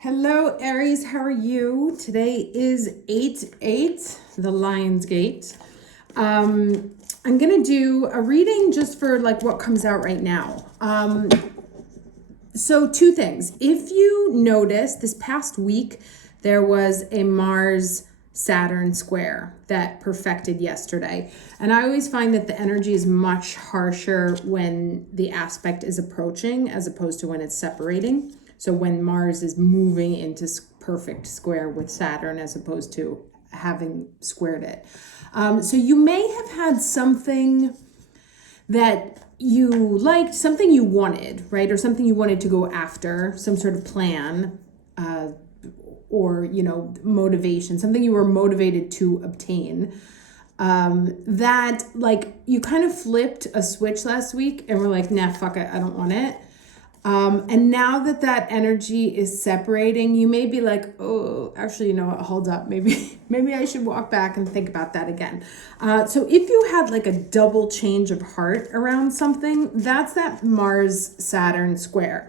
Hello, Aries. How are you? Today is 8/8, the Lion's Gate. I'm going to do a reading just for like what comes out right now. So two things. If you notice, this past week, there was a Mars Saturn square that perfected yesterday. And I always find that the energy is much harsher when the aspect is approaching as opposed to when it's separating. So when Mars is moving into perfect square with Saturn as opposed to having squared it. So you may have had something that you liked, something you wanted, right? Or something you wanted to go after, some sort of plan, or, motivation, something you were motivated to obtain. That like you kind of flipped a switch last week and were like, nah, fuck it, I don't want it. And now that that energy is separating, you may be like, oh, actually, you know what? Hold up. Maybe I should walk back and think about that again. So if you had like a double change of heart around something, that's that Mars Saturn square.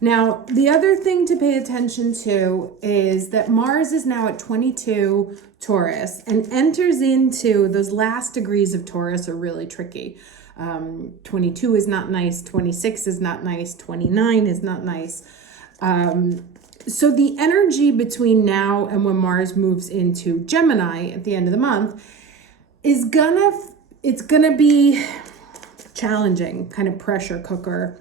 Now, the other thing to pay attention to is that Mars is now at 22 Taurus and enters into those last degrees of Taurus are really tricky. 22 is not nice, 26 is not nice, 29 is not nice. So the energy between now and when Mars moves into Gemini at the end of the month is it's gonna be challenging, kind of pressure cooker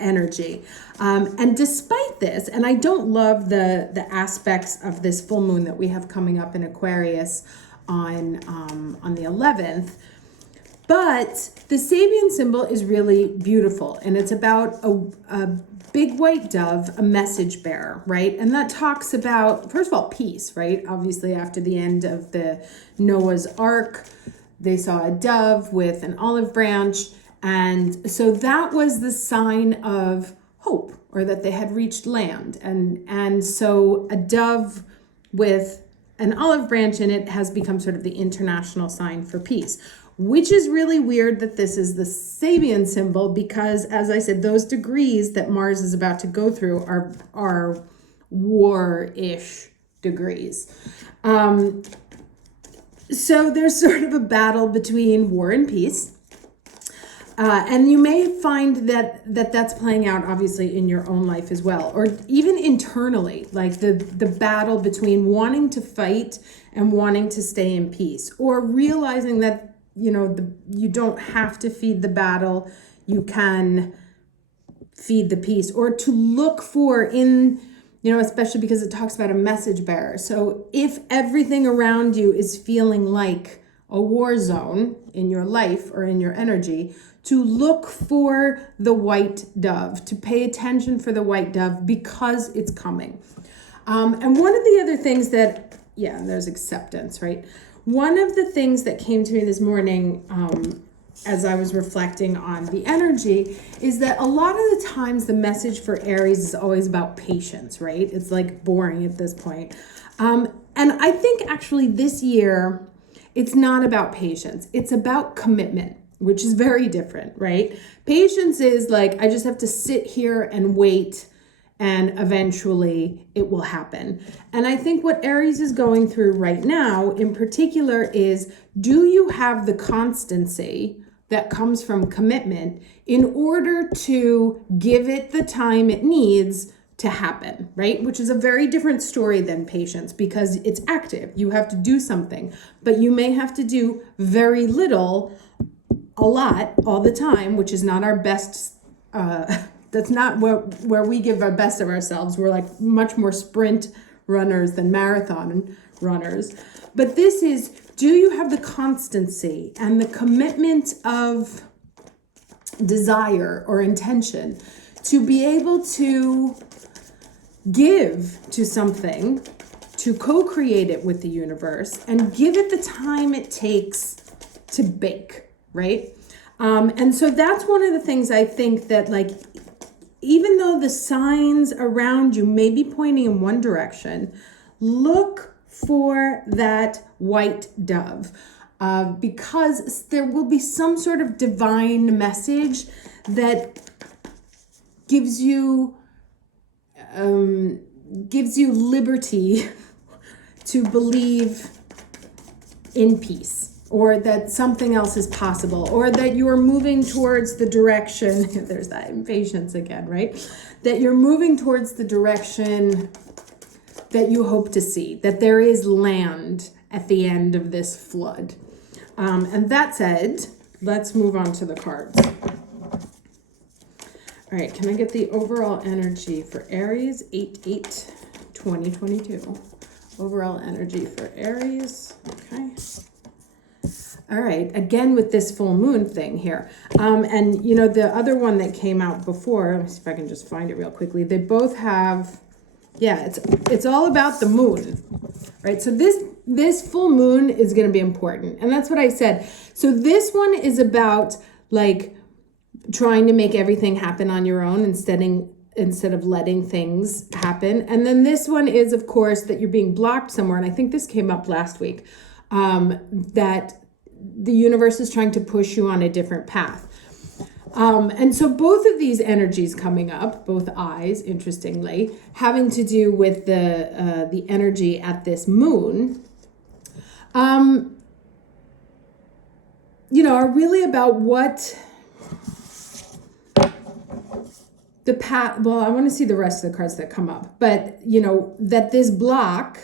energy. And despite this, and I don't love the aspects of this full moon that we have coming up in Aquarius on the 11th, but the Sabian symbol is really beautiful, and it's about a big white dove, a message bearer, right? And that talks about, first of all, peace, right? Obviously, after the end of the Noah's Ark, they saw a dove with an olive branch, and so that was the sign of hope, or that they had reached land. And so a dove with an olive branch in it has become sort of the international sign for peace, which is really weird that this is the Sabian symbol because, as I said, those degrees that Mars is about to go through are war-ish degrees. So there's sort of a battle between war and peace. And you may find that's playing out obviously in your own life as well, or even internally, like the battle between wanting to fight and wanting to stay in peace, or realizing that you don't have to feed the battle, you can feed the peace, or to look for especially because it talks about a message bearer. So if everything around you is feeling like a war zone in your life or in your energy, to look for the white dove, to pay attention for the white dove because it's coming. And one of the other things there's acceptance, right? One of the things that came to me this morning as I was reflecting on the energy is that a lot of the times the message for Aries is always about patience, right? It's like boring at this point. And I think actually this year, it's not about patience. It's about commitment, which is very different, right? Patience is like, I just have to sit here and wait and eventually it will happen. And I think what Aries is going through right now in particular is, do you have the constancy that comes from commitment in order to give it the time it needs to happen, right? Which is a very different story than patience because it's active. You have to do something, but you may have to do very little, a lot, all the time, which is not our best. That's not where we give our best of ourselves. We're like much more sprint runners than marathon runners. But this is, do you have the constancy and the commitment of desire or intention to be able to give to something, to co-create it with the universe and give it the time it takes to bake, right? And so that's one of the things I think that, like, even though the signs around you may be pointing in one direction, look for that white dove because there will be some sort of divine message that gives you gives you liberty to believe in peace, or that something else is possible, or that you're moving towards the direction, there's that impatience again, right? That you're moving towards the direction that you hope to see, that there is land at the end of this flood. And that said, let's move on to the cards. All right, can I get the overall energy for Aries, 8/8/2022? Overall energy for Aries, okay. All right, again with this full moon thing here. And you know, the other one that came out before, let me see if I can just find it real quickly. They both have, yeah, it's all about the moon, right? So this full moon is going to be important. And that's what I said. So this one is about like trying to make everything happen on your own instead of letting things happen. And then this one is, of course, that you're being blocked somewhere. And I think this came up last week, that the universe is trying to push you on a different path. And so both of these energies coming up, both eyes, interestingly, having to do with the energy at this moon, you know, are really about what the path. Well, I want to see the rest of the cards that come up, but you know, that this block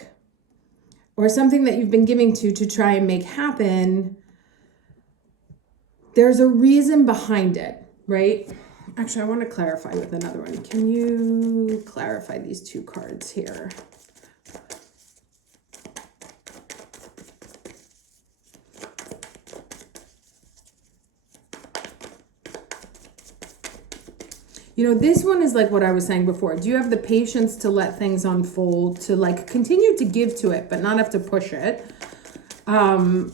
or something that you've been giving to try and make happen, there's a reason behind it. Right? Actually, I want to clarify with another one. Can you clarify these two cards here? You know, this one is like what I was saying before. Do you have the patience to let things unfold, to like continue to give to it, but not have to push it? And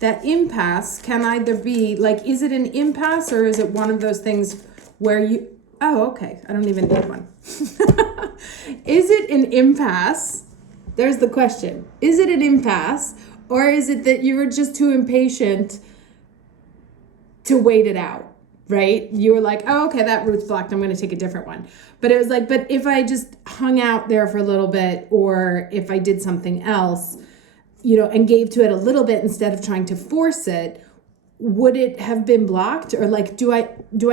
that impasse can either be like, is it an impasse or is it one of those things where you, oh, okay, I don't even need one. Is it an impasse? There's the question. Is it an impasse, or is it that you were just too impatient to wait it out, right? You were like, oh, okay, that route's blocked, I'm going to take a different one. But it was like, but if I just hung out there for a little bit, or if I did something else, you know, and gave to it a little bit instead of trying to force it, would it have been blocked? Or like, do I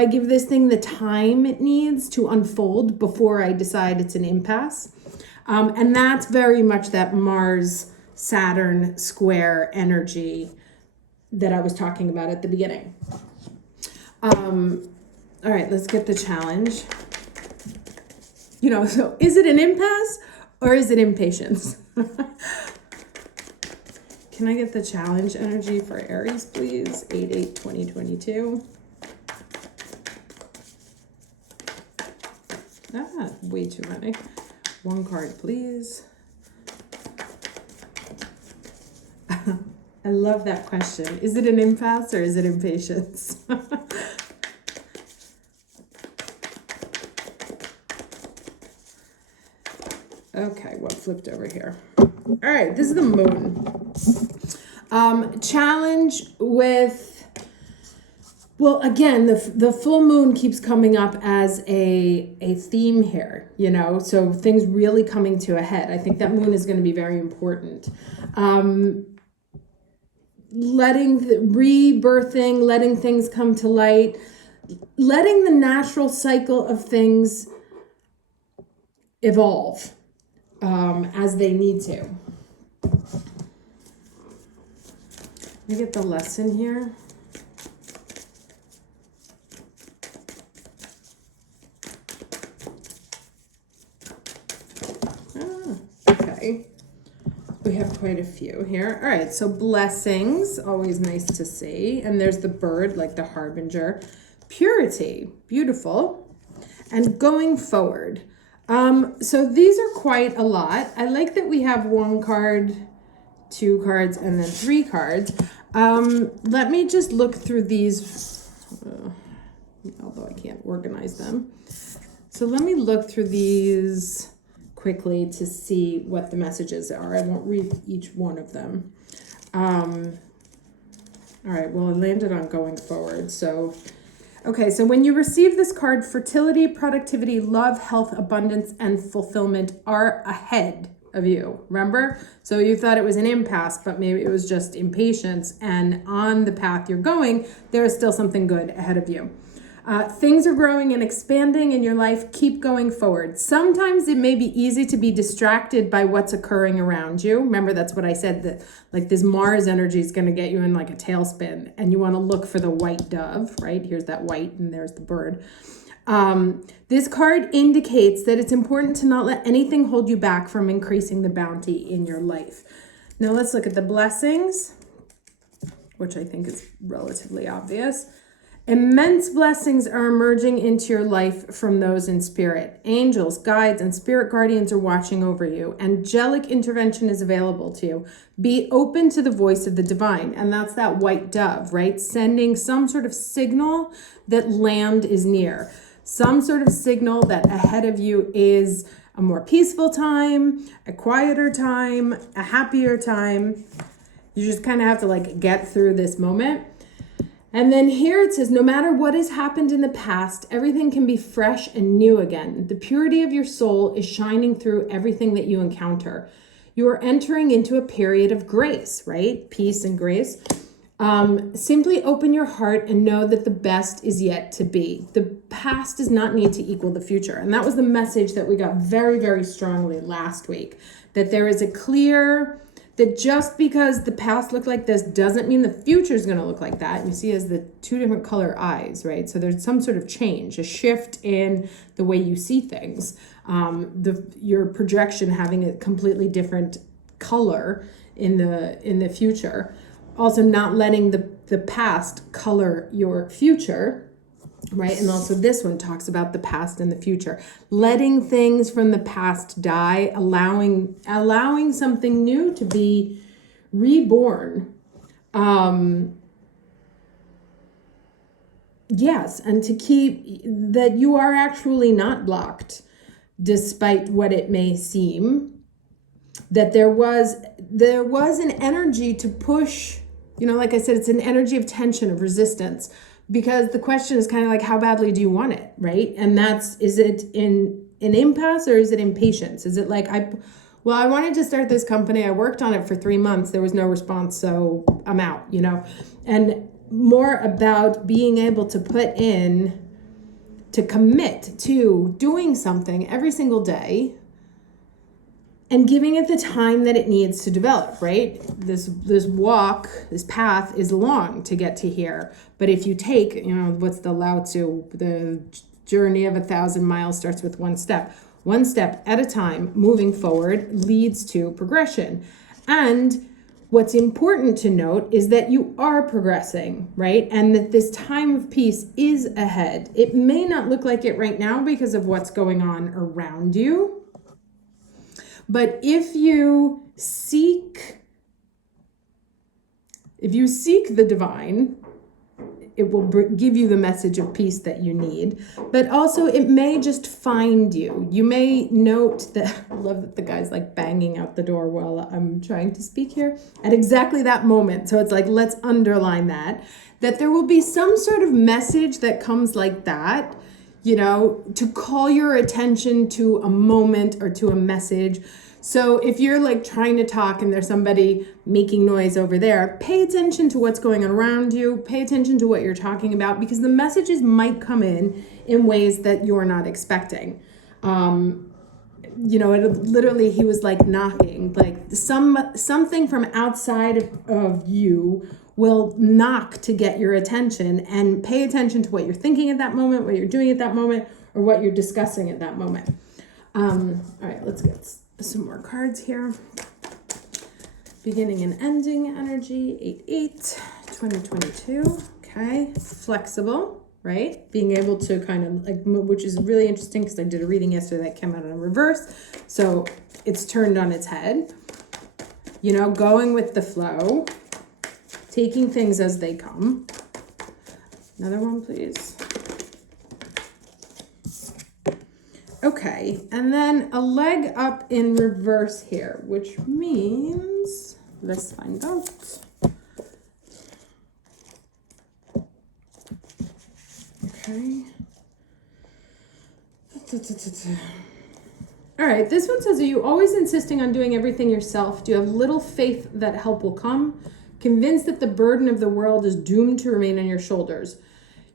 give this thing the time it needs to unfold before I decide it's an impasse? And that's very much that Mars Saturn square energy that I was talking about at the beginning. All right, let's get the challenge. You know, so is it an impasse or is it impatience? Can I get the challenge energy for Aries, please? 8/8/2022. Ah, way too many. One card, please. I love that question. Is it an impasse or is it impatience? Okay, what flipped over here? All right, this is the moon. Challenge with, well, again, the full moon keeps coming up as a theme here, you know, so things really coming to a head. I think that moon is going to be very important. Rebirthing, letting things come to light, letting the natural cycle of things evolve as they need to. Let me get the lesson here. Okay. We have quite a few here. All right, so blessings, always nice to see. And there's the bird, like the harbinger. Purity, beautiful. And going forward. So these are quite a lot. I like that we have one card, two cards, and then three cards. Let me just look through these, although I can't organize them. So let me look through these quickly to see what the messages are. I won't read each one of them. All right, well, I landed on going forward. So Okay, so when you receive this card, fertility, productivity, love, health, abundance, and fulfillment are ahead of you. Remember? So you thought it was an impasse, but maybe it was just impatience. And on the path you're going, there is still something good ahead of you. Things are growing and expanding in your life. Keep going forward. Sometimes it may be easy to be distracted by what's occurring around you. Remember, that's what I said, that like this Mars energy is going to get you in like a tailspin, and you want to look for the white dove, right? Here's that white and there's the bird. This card indicates that it's important to not let anything hold you back from increasing the bounty in your life. Now let's look at the blessings, which I think is relatively obvious. Immense blessings are emerging into your life from those in spirit. Angels, guides, and spirit guardians are watching over you. Angelic intervention is available to you. Be open to the voice of the divine. And that's that white dove, right? Sending some sort of signal that land is near. Some sort of signal that ahead of you is a more peaceful time, a quieter time, a happier time. You just kind of have to like get through this moment. And then here it says, no matter what has happened in the past, everything can be fresh and new again. The purity of your soul is shining through everything that you encounter. You are entering into a period of grace, right? Peace and grace. Simply open your heart and know that the best is yet to be. The past does not need to equal the future. And that was the message that we got very, very strongly last week, that there is a clear, that just because the past looked like this doesn't mean the future is going to look like that. And you see as the two different color eyes, right? So there's some sort of change, a shift in the way you see things. Your projection having a completely different color in the future. Also not letting the past color your future, right? And also this one talks about the past and the future. Letting things from the past die, allowing something new to be reborn. Yes, and to keep that you are actually not blocked, despite what it may seem. That there was an energy to push, like I said, it's an energy of tension, of resistance. Because the question is kind of like, how badly do you want it, right? And is it in an impasse or is it impatience? Is it like, I wanted to start this company. I worked on it for 3 months. There was no response, so I'm out, And more about being able to commit to doing something every single day and giving it the time that it needs to develop, right? This path is long to get to here. But if you take, what's the Lao Tzu, the journey of 1,000 miles starts with one step. One step at a time, moving forward leads to progression. And what's important to note is that you are progressing, right? And that this time of peace is ahead. It may not look like it right now because of what's going on around you. But if you seek the divine, it will give you the message of peace that you need. But also it may just find you. You may note that, I love that the guy's like banging out the door while I'm trying to speak here at exactly that moment. So it's like, let's underline that there will be some sort of message that comes like that, to call your attention to a moment or to a message. So if you're like trying to talk and there's somebody making noise over there, pay attention to what's going on around you, pay attention to what you're talking about, because the messages might come in ways that you're not expecting. Literally he was like knocking, like something from outside of you will knock to get your attention, and pay attention to what you're thinking at that moment, what you're doing at that moment, or what you're discussing at that moment. All right, let's get some more cards here. Beginning and ending energy, 8/8, 2022. Okay, flexible, right? Being able to kind of like move, which is really interesting because I did a reading yesterday that came out in reverse. So it's turned on its head. Going with the flow, taking things as they come. Another one, please. Okay, and then a leg up in reverse here, which means, let's find out. Okay. All right, this one says, are you always insisting on doing everything yourself? Do you have little faith that help will come? Convinced that the burden of the world is doomed to remain on your shoulders?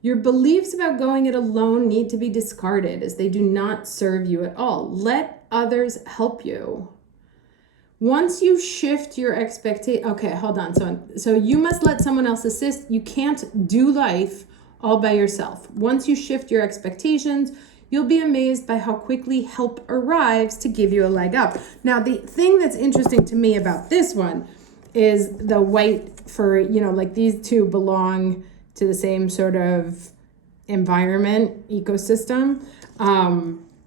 Your beliefs about going it alone need to be discarded as they do not serve you at all. Let others help you. Once you shift your expectation, okay, hold on. So you must let someone else assist. You can't do life all by yourself. Once you shift your expectations, you'll be amazed by how quickly help arrives to give you a leg up. Now, the thing that's interesting to me about this one is the white for, like these two belong to the same sort of environment, ecosystem.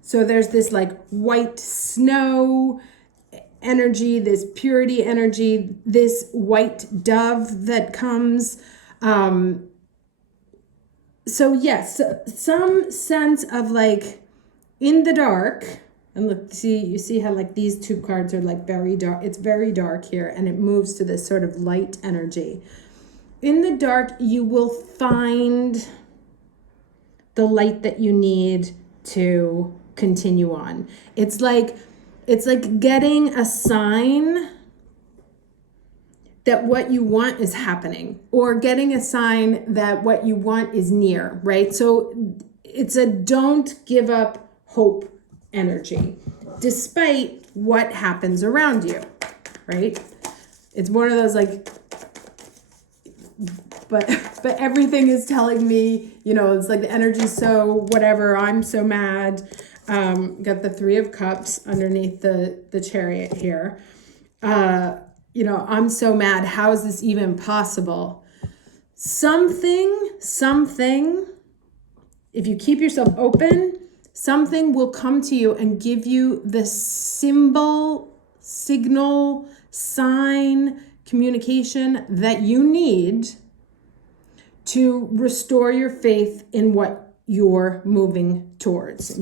So there's this like white snow energy, this purity energy, this white dove that comes. So yes, some sense of like in the dark, and look, you see how like these two cards are like very dark. It's very dark here, and it moves to this sort of light energy. In the dark, you will find the light that you need to continue on. It's like getting a sign that what you want is happening, or getting a sign that what you want is near, right? So it's a don't give up hope energy, despite what happens around you, right? It's one of those like, but everything is telling me, it's like the energy's so whatever, I'm so mad. Got the 3 of Cups underneath the Chariot here. I'm so mad. How is this even possible? Something, if you keep yourself open, something will come to you and give you the symbol, signal, sign, communication that you need to restore your faith in what you're moving towards,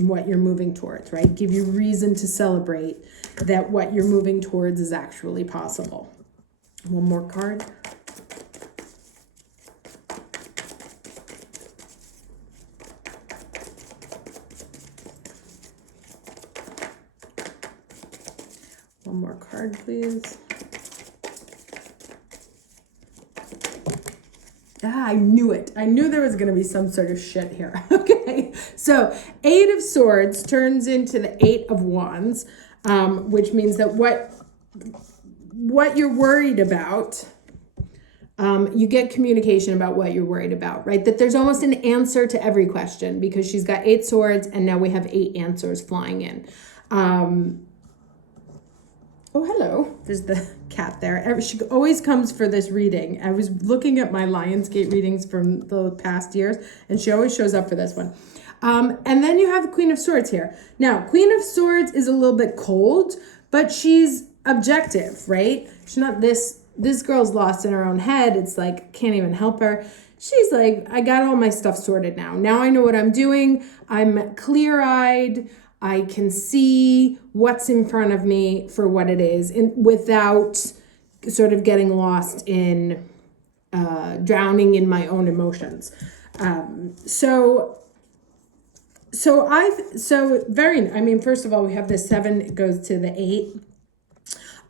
right? Give you reason to celebrate that what you're moving towards is actually possible. One more card. One more card, please. I knew it. I knew there was going to be some sort of shit here. Okay. So 8 of Swords turns into the 8 of Wands, which means that what you're worried about, you get communication about what you're worried about, right? That there's almost an answer to every question, because she's got 8 swords and now we have 8 answers flying in. Oh, hello. There's the cat there. She always comes for this reading. I was looking at my Lionsgate readings from the past years, and she always shows up for this one. And then you have the Queen of Swords here. Now, Queen of Swords is a little bit cold, but she's objective, right? She's not this girl's lost in her own head. It's like, can't even help her. She's like, I got all my stuff sorted now. Now I know what I'm doing. I'm clear-eyed. I can see what's in front of me for what it is, and without sort of getting lost in drowning in my own emotions. So first of all, we have this 7, it goes to the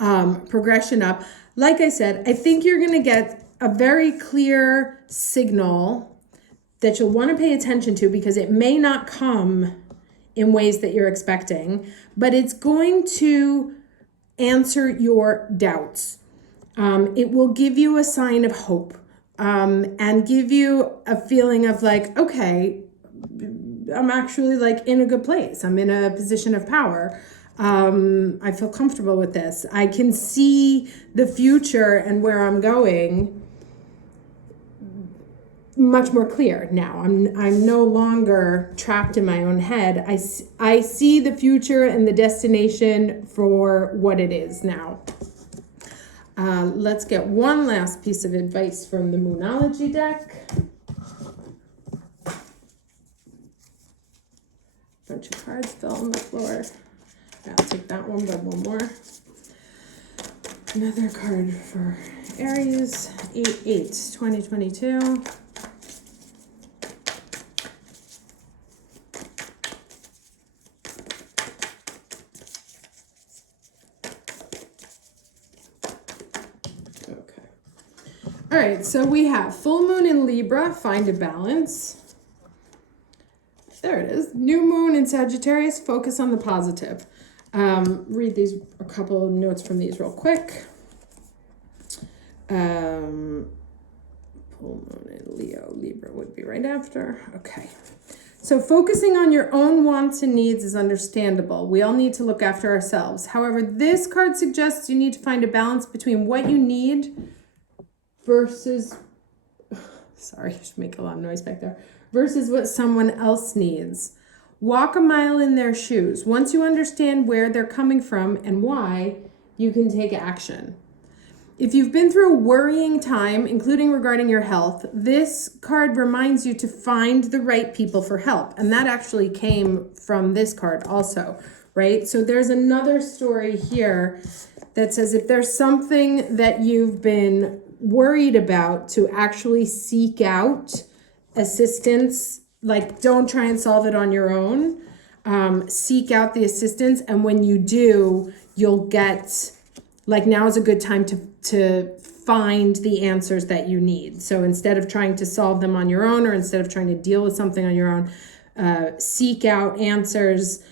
8, progression up. Like I said, I think you're going to get a very clear signal that you'll want to pay attention to, because it may not come in ways that you're expecting, but it's going to answer your doubts. It will give you a sign of hope, and give you a feeling of like, okay, I'm actually like in a good place. I'm in a position of power. I feel comfortable with this. I can see the future and where I'm going much more clear now. I'm no longer trapped in my own head. I see the future and the destination for what it is now. Let's get one last piece of advice from the Moonology deck. Bunch of cards fell on the floor. I'll take that one, but one more. Another card for Aries, 8/8/2022. All right, so we have full moon in Libra, find a balance. There it is. New moon in Sagittarius, focus on the positive. Read a couple of notes from these real quick. Full moon in Leo, Libra would be right after. Okay. So focusing on your own wants and needs is understandable. We all need to look after ourselves. However, this card suggests you need to find a balance between what you need versus, sorry, I should make a lot of noise back there, versus what someone else needs. Walk a mile in their shoes. Once you understand where they're coming from and why, you can take action. If you've been through a worrying time, including regarding your health, this card reminds you to find the right people for help. And that actually came from this card also, right? So there's another story here that says if there's something that you've been worried about, to actually seek out assistance. Like, don't try and solve it on your own. Seek out the assistance. And when you do, you'll get, like, now is a good time to find the answers that you need. So instead of trying to solve them on your own, or instead of trying to deal with something on your own, seek out answers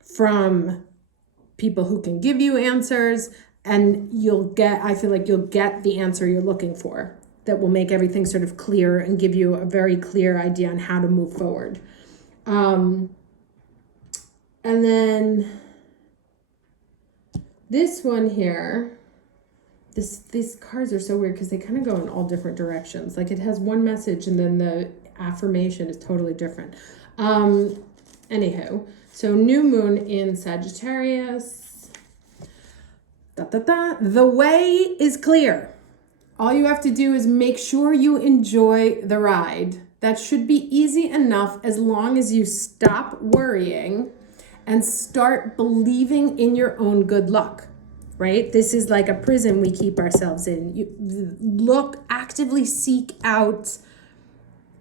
from people who can give you answers. And I feel like you'll get the answer you're looking for that will make everything sort of clear and give you a very clear idea on how to move forward. And then this one here, these cards are so weird because they kind of go in all different directions. Like, it has one message and then the affirmation is totally different. Anywho, so new moon in Sagittarius. The way is clear. All you have to do is make sure you enjoy the ride. That should be easy enough as long as you stop worrying and start believing in your own good luck, right? This is like a prison we keep ourselves in. You actively seek out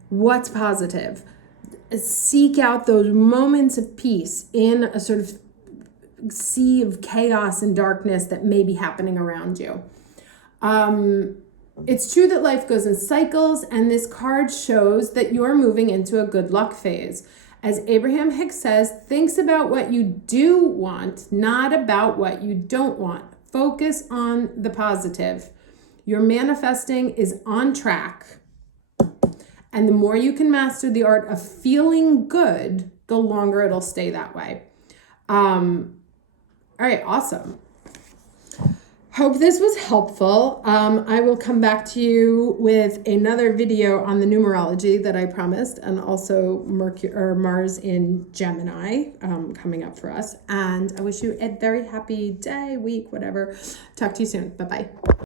what's positive. Seek out those moments of peace in a sort of sea of chaos and darkness that may be happening around you. It's true that life goes in cycles, and this card shows that you're moving into a good luck phase. As Abraham Hicks says, think about what you do want, not about what you don't want. Focus on the positive. Your manifesting is on track. And the more you can master the art of feeling good, the longer it'll stay that way. All right, awesome. Hope this was helpful. I will come back to you with another video on the numerology that I promised, and also Mars in Gemini coming up for us. And I wish you a very happy day, week, whatever. Talk to you soon. Bye-bye.